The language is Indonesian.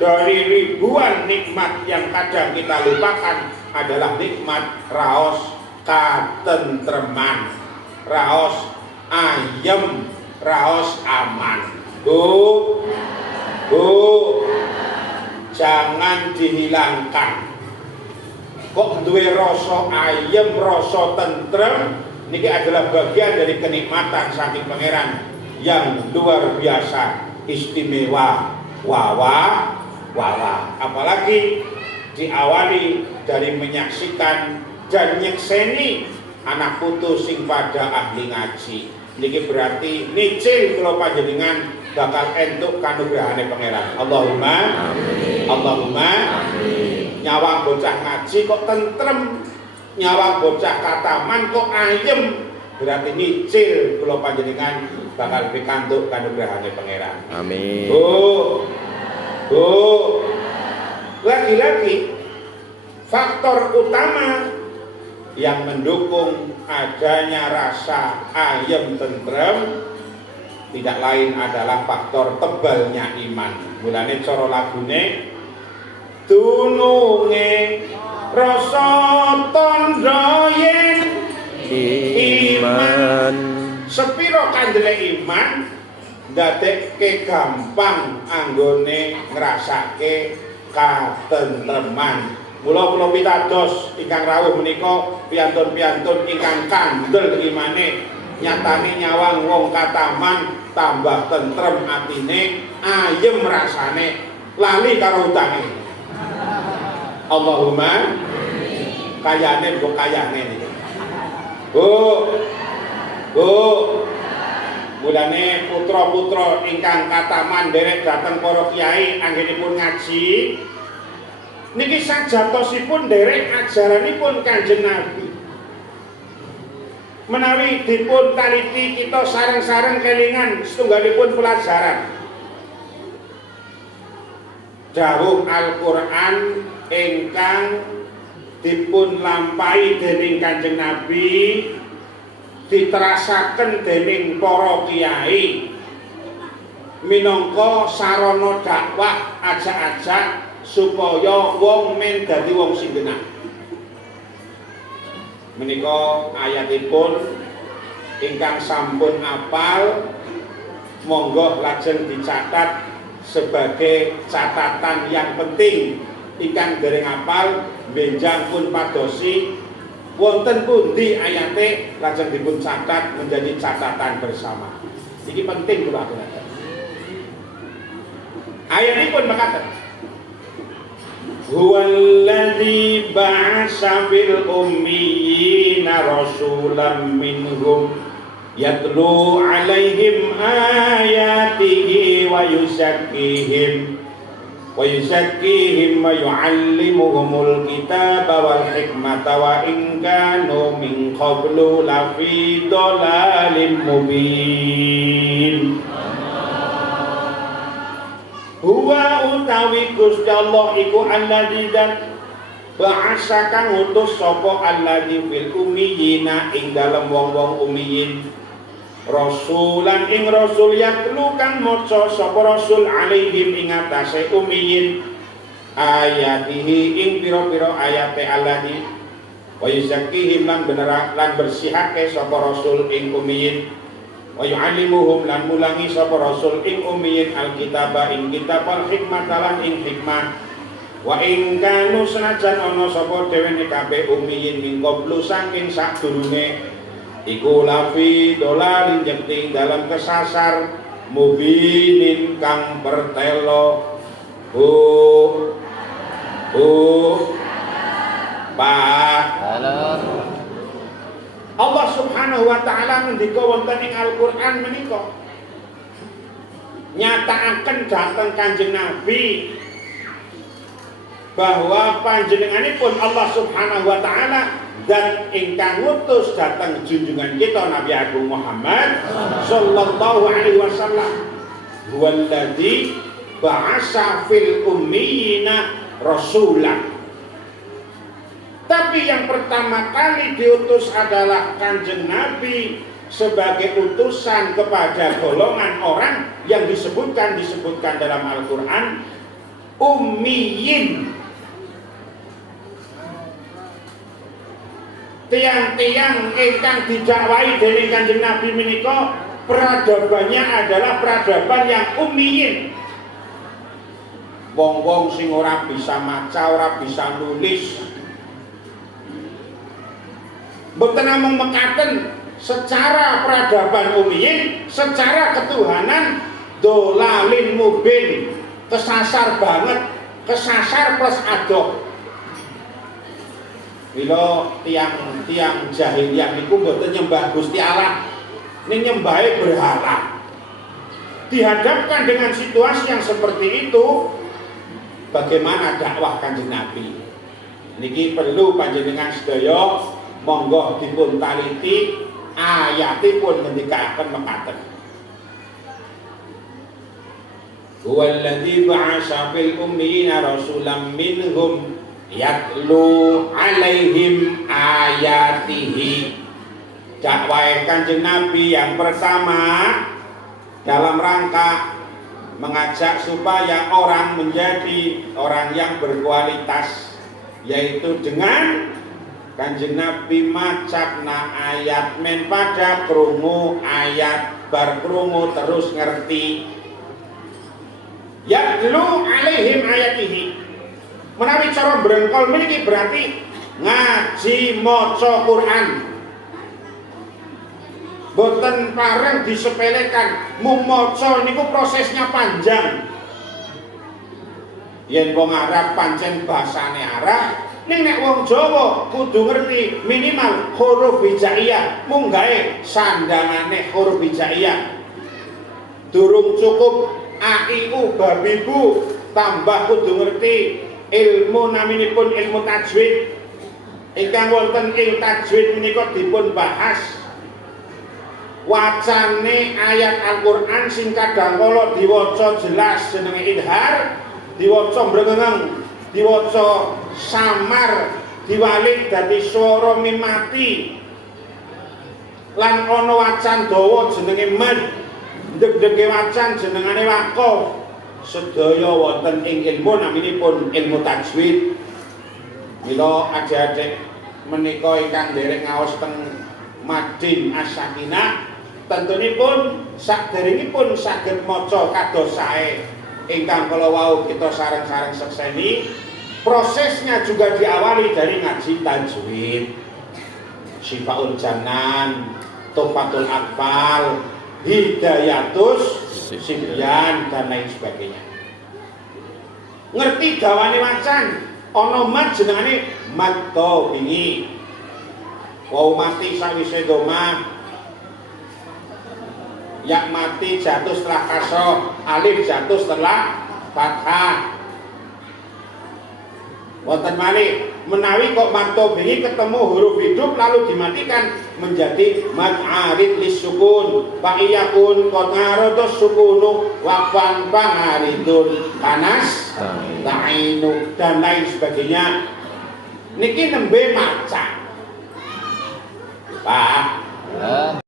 dari ribuan nikmat yang kadang kita lupakan adalah nikmat raos katentreman, raos ayem, raos aman. Bu, jangan dihilangkan. Kok duwe rasa ayem, rasa tentrem, niki adalah bagian dari kenikmatan saking pangeran yang luar biasa, istimewa, wawa. Apalagi diawali dari menyaksikan dan nyekseni anak putu sing pada ahli ngaji. Niki berarti nicil kula panjenengan bakal entuk kanugrahane pangeran. Allahumma amin. Allahumma amin. Nyawang bocah ngaji kok tentrem, nyawang bocah kataman kok ayem, berarti nicil kula panjenengan bakal pikantuk kanugrahane pangeran. Amin. Lagi-lagi faktor utama yang mendukung adanya rasa ayem tentrem tidak lain adalah faktor tebalnya iman. Mulane cara lagune tulunge rasa tandha yen iman. Sepiro kandele iman ndadekke gampang anggone ngrasake katentreman. Mula kula pitados ingkang rawuh menika piantun-piantun ingkang kandel imane, nyatane nyawang wong kataman tambah tentrem atine, ayem rasane, lali karo utange. Allahumma kayane mbok kayane niki. Bu, mulane putra-putra ingkang kataman derek dhateng para kiai anggenipun ngaji niki sajatosipun derek ajaranipun Kanjeng Nabi. Menawi dipun taliti kita sareng-sareng kelingan setunggalipun pelajaran. Dawuh Al-Qur'an ingkang dipun lampahi dening Kanjeng Nabi diterasaken dening para kiai minangka sarana dakwah ajak-ajak supaya wong men dadi wong sing genah. Menika ayatipun ingkang sampun apal monggo lajeng dicatat sebagai catatan yang penting. Ingkang dereng apal benjang pun padosi wonten pundi ayate lajeng dipun catat menjadi catatan bersama. Iki penting kula aturaken. Ayatipun mekaten. Huwallazi ba'asa fil ummiyina rasulan minhum yatlu 'alaihim ayatihi wa yuzakkihim wa yu'allimuhumul kitaba wal hikmata wa in kanu min qablu lafi dhalalin mubin. Huwa utawi Gusti Allah iku alladzi dan ba'asa kang utus sapa alladzi fil ummiyina ing dalem wong-wong ummiyin rasulan ing rasul yatlu kang maca sapa rasul alaihim ing atase ummiyin ayatihi ing pira-pira ayate alladzi wa yuzakkihim lan bersihake sapa rasul ing ummiyin wa yu'allimuhum lan mulangi sapa rasul ing ummiyin alkitaba ing kitab wal hikmah lan ing hikmah wa ing kanu senajan ana sapa dhewe kabeh ummiyin min qablu saking sadurunge iku lafi dolalin jekti dalam kesasar mubinin kang pertelo Allah Subhanahu wa taala ngendika wonten ing Al-Qur'an menika nyatakaken dhateng Kanjeng Nabi bahwa panjenenganipun Allah Subhanahu wa taala dan ingkang ngutus dhateng junjungan kita Nabi Agung Muhammad sallallahu alaihi wasallam huwallazi ba'asa fil ummiyina rasulan. Tapi yang pertama kali diutus adalah Kanjeng Nabi sebagai utusan kepada golongan orang yang disebutkan dalam Al-Qur'an ummiyin. Tiang-tiang ingkang didakwahi dening Kanjeng Nabi menika peradabannya adalah peradaban yang ummiyin. Wong-wong sing ora bisa maca, ora bisa nulis. Mboten namung mekaten secara peradaban ummiyin, secara ketuhanan dolalin mubin, kesasar banget, kesasar plus adoh. Bila tiang jahiliyah niku mboten nyembah Gusti Allah, ning nyembahe berhala. Dihadapkan dengan situasi yang seperti itu, bagaimana dakwah Kanjeng Nabi? Niki perlu panjenengan sedaya monggo dipun taliti ayatipun ngendikaken mekaten. Huwallazi ba'atsa fil ummiyina rasulan minhum yatlu alaihim ayatihi. Dakwah Kanjeng Nabi yang pertama dalam rangka mengajak supaya orang menjadi orang yang berkualitas, yaitu dengan Kanjeng Nabi macakna ayat men pada krungu ayat bar krungu terus ngerti. Yatlu alaihim ayatihi. Menawi cara brengkol meniki berarti ngaji maca Quran. Boten pareng disepelekan, mung maca niku prosesnya panjang. Yen wong Arab pancen basane Arab, ning nek wong Jawa kudu ngerti minimal huruf hijaiyah, mung gawe sandangane huruf hijaiyah. Durung cukup a i u babibu, tambah kudu ngerti ilmu naminipun ilmu tajwid. Ingkang wonten ing tajwid menika dipun bahas wacane ayat Al-Qur'an sing kadangkala diwaca jelas jenenge idhar, diwaca brengeng, diwaca samar, diwalik dadi swara mimati. Lan ana wacan dawa jenenge mad, ndeg-ndege wacan jenengane waqaf. Sedaya wonten ing ilmu naminipun ilmu tajwid. Mila adik-adik menika ingkang nderek ngaos teng Madin As-Sakinah, tentunipun saderengipun saged maca kados sae ingkang kala wau kita sareng-sareng sekseni. Prosesnya juga diawali dari ngaji tajwid, Syifaul Janan, Tuhfatul Atfal, Hidayatus Sibyan dan lain sebagainya. Ngerti dawane wacan, ana mat jenengane mat tabi'i. Wau mati sawise domah, yak mati jatuh setelah kasroh, alif jatuh setelah fathah. Wonten malih menawi kok mat tabi'i ketemu huruf hidup lalu dimatikan menjadi mad arid lisukun, fa iyakun qanarotus sukunu waqfan pangaridun panas ta'inu dan lain sebagainya. Niki nembe maca Pak